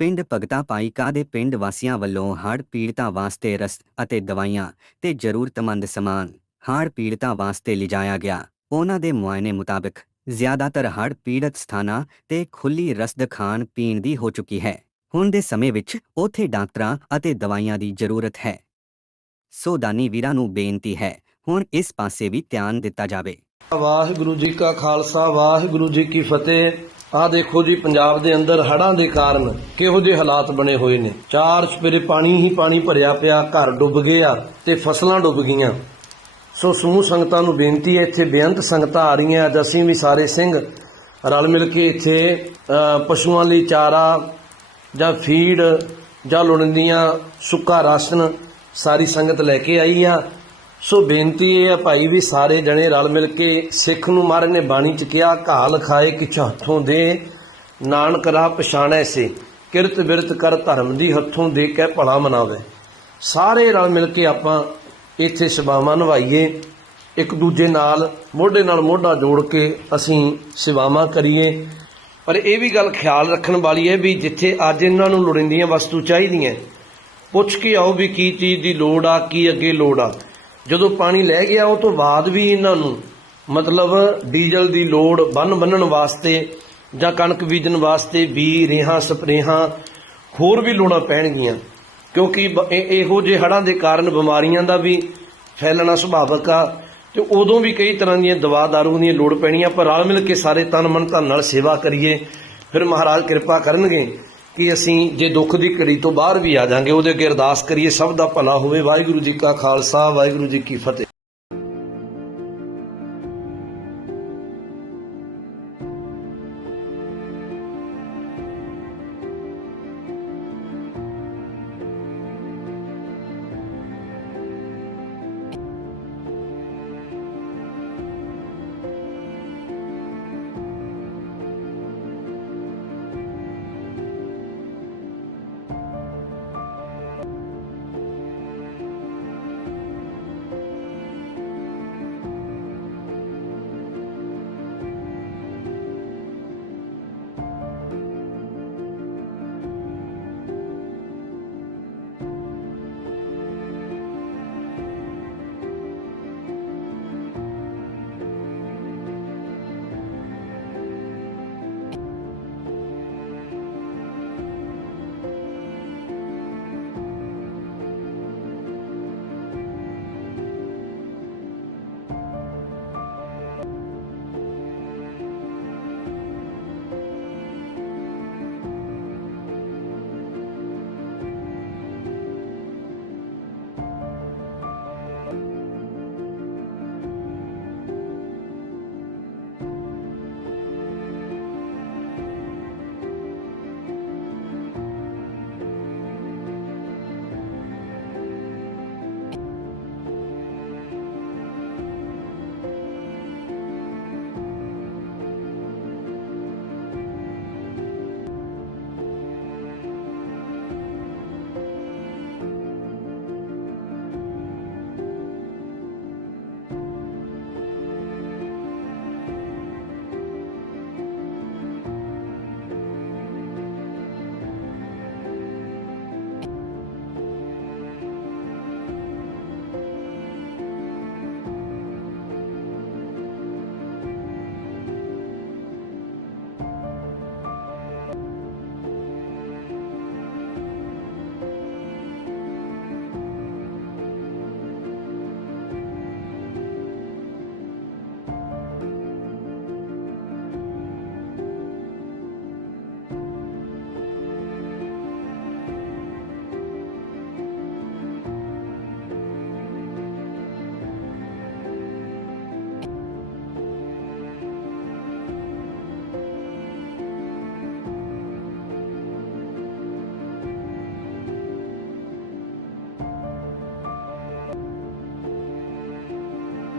ਪਿੰਡ ਭਗਤਾ ਭਾਈ ਕਾ ਦੇ ਪਿੰਡ ਵਾਸੀਆਂ ਵੱਲੋਂ ਹੜ੍ਹ ਪੀੜਤਾਂ ਵਾਸਤੇ ਰਸਦ ਅਤੇ ਦਵਾਈਆਂ ਤੇ ਜ਼ਰੂਰਤਮੰਦ ਸਮਾਨ ਹੜ੍ਹ ਪੀੜਤਾਂ ਵਾਸਤੇ ਲਿਜਾਇਆ ਗਿਆ। ਉਹਨਾਂ ਦੇ ਮੁਆਇਨੇ ਮੁਤਾਬਕ ਜ਼ਿਆਦਾਤਰ ਹੜ੍ਹ ਪੀੜਤ ਸਥਾਨਾਂ ਤੇ ਖੁੱਲ੍ਹੀ ਰਸਦ ਖਾਣ ਪੀਣ ਦੀ ਹੋ ਚੁੱਕੀ ਹੈ। ਹੁਣ ਦੇ ਸਮੇਂ ਵਿੱਚ ਉੱਥੇ ਡਾਕਟਰਾਂ ਅਤੇ ਦਵਾਈਆਂ ਦੀ ਜ਼ਰੂਰਤ ਹੈ। ਸੋ ਦਾਨੀ ਵੀਰਾਂ ਨੂੰ ਬੇਨਤੀ ਹੈ, ਹੁਣ ਇਸ ਪਾਸੇ ਵੀ ਧਿਆਨ ਦਿੱਤਾ ਜਾਵੇ। ਵਾਹਿਗੁਰੂ ਜੀ ਕਾ ਖਾਲਸਾ, ਵਾਹਿਗੁਰੂ ਜੀ ਕੀ ਫਤਿਹ। ਆਹ ਦੇਖੋ ਜੀ, ਪੰਜਾਬ ਦੇ ਅੰਦਰ ਹੜ੍ਹਾਂ ਦੇ ਕਾਰਨ ਕਿਹੋ ਜਿਹੇ ਹਾਲਾਤ ਬਣੇ ਹੋਏ ਨੇ। ਚਾਰ ਚੁਫੇਰੇ ਪਾਣੀ ਹੀ ਪਾਣੀ ਭਰਿਆ ਪਿਆ, ਘਰ ਡੁੱਬ ਗਏ ਆ ਤੇ ਫਸਲਾਂ ਡੁੱਬ ਗਈਆਂ। ਸੋ ਸਮੂਹ ਸੰਗਤਾਂ ਨੂੰ ਬੇਨਤੀ ਹੈ, ਇੱਥੇ ਬੇਅੰਤ ਸੰਗਤਾਂ ਆ ਰਹੀਆਂ। ਅੱਜ ਅਸੀਂ ਵੀ ਸਾਰੇ ਸਿੰਘ ਰਲ ਮਿਲ ਕੇ ਇੱਥੇ ਪਸ਼ੂਆਂ ਲਈ ਚਾਰਾ ਜਾਂ ਫੀਡ ਜਾਂ ਲੋੜੀਂਦੀਆਂ ਸੁੱਕਾ ਰਾਸ਼ਨ ਸਾਰੀ ਸੰਗਤ ਲੈ ਕੇ ਆਈ ਆ। ਸੋ ਬੇਨਤੀ ਇਹ ਆ ਭਾਈ ਵੀ ਸਾਰੇ ਜਣੇ ਰਲ ਮਿਲ ਕੇ, ਸਿੱਖ ਨੂੰ ਮਹਾਰਾਜ ਨੇ ਬਾਣੀ ਚ ਕਿਹਾ, ਘਾਹ ਲਿਖਾਏ ਕਿਛ ਹੱਥੋਂ ਦੇ, ਨਾਨਕ ਰਾਹ ਪਛਾਣੈ ਸੇ, ਕਿਰਤ ਬਿਰਤ ਕਰ ਧਰਮ ਦੀ, ਹੱਥੋਂ ਦੇ ਕੇ ਭਲਾ ਮਨਾਵੇ। ਸਾਰੇ ਰਲ ਮਿਲ ਕੇ ਆਪਾਂ ਇੱਥੇ ਸੇਵਾਵਾਂ ਨਿਭਾਈਏ, ਇੱਕ ਦੂਜੇ ਨਾਲ ਮੋਢਾ ਜੋੜ ਕੇ ਅਸੀਂ ਸੇਵਾਵਾਂ ਕਰੀਏ। ਪਰ ਇਹ ਵੀ ਗੱਲ ਖਿਆਲ ਰੱਖਣ ਵਾਲੀ ਹੈ ਵੀ ਜਿੱਥੇ ਅੱਜ ਇਹਨਾਂ ਨੂੰ ਲੋੜੀਂਦੀਆਂ ਵਸਤੂ ਚਾਹੀਦੀਆਂ, ਪੁੱਛ ਕੇ ਆਓ ਵੀ ਕੀ ਚੀਜ਼ ਦੀ ਲੋੜ ਆ, ਕੀ ਅੱਗੇ ਲੋੜ ਆ। ਜਦੋਂ ਪਾਣੀ ਲੈ ਗਿਆ ਉਹ ਤੋਂ ਬਾਅਦ ਵੀ ਇਹਨਾਂ ਨੂੰ ਮਤਲਬ ਡੀਜ਼ਲ ਦੀ ਲੋੜ ਬੰਨ ਬੰਨਣ ਵਾਸਤੇ ਜਾਂ ਕਣਕ ਬੀਜਣ ਵਾਸਤੇ ਵੀ ਰੇਹਾਂ ਸਪਰੇਹਾਂ ਹੋਰ ਵੀ ਲੋੜਾਂ ਪੈਣਗੀਆਂ, ਕਿਉਂਕਿ ਇਹੋ ਜਿਹੇ ਹੜ੍ਹਾਂ ਦੇ ਕਾਰਨ ਬਿਮਾਰੀਆਂ ਦਾ ਵੀ ਫੈਲਣਾ ਸੁਭਾਵਿਕ ਆ ਤੇ ਉਦੋਂ ਵੀ ਕਈ ਤਰ੍ਹਾਂ ਦੀਆਂ ਦਵਾ ਦਾਰੂ ਦੀਆਂ ਲੋੜ ਪੈਣੀਆਂ। ਪਰ ਰਲ ਮਿਲ ਕੇ ਸਾਰੇ ਤਨ ਮਨ ਧਨ ਨਾਲ ਸੇਵਾ ਕਰੀਏ, ਫਿਰ ਮਹਾਰਾਜ ਕਿਰਪਾ ਕਰਨਗੇ ਕਿ ਅਸੀਂ ਜੇ ਦੁੱਖ ਦੀ ਘੜੀ ਤੋਂ ਬਾਹਰ ਵੀ ਆ ਜਾਾਂਗੇ। ਉਹਦੇ ਅੱਗੇ ਅਰਦਾਸ ਕਰੀਏ, ਸਭ ਦਾ ਭਲਾ ਹੋਵੇ। ਵਾਹਿਗੁਰੂ ਜੀ ਕਾ ਖਾਲਸਾ, ਵਾਹਿਗੁਰੂ ਜੀ ਕੀ ਫਤਿਹ।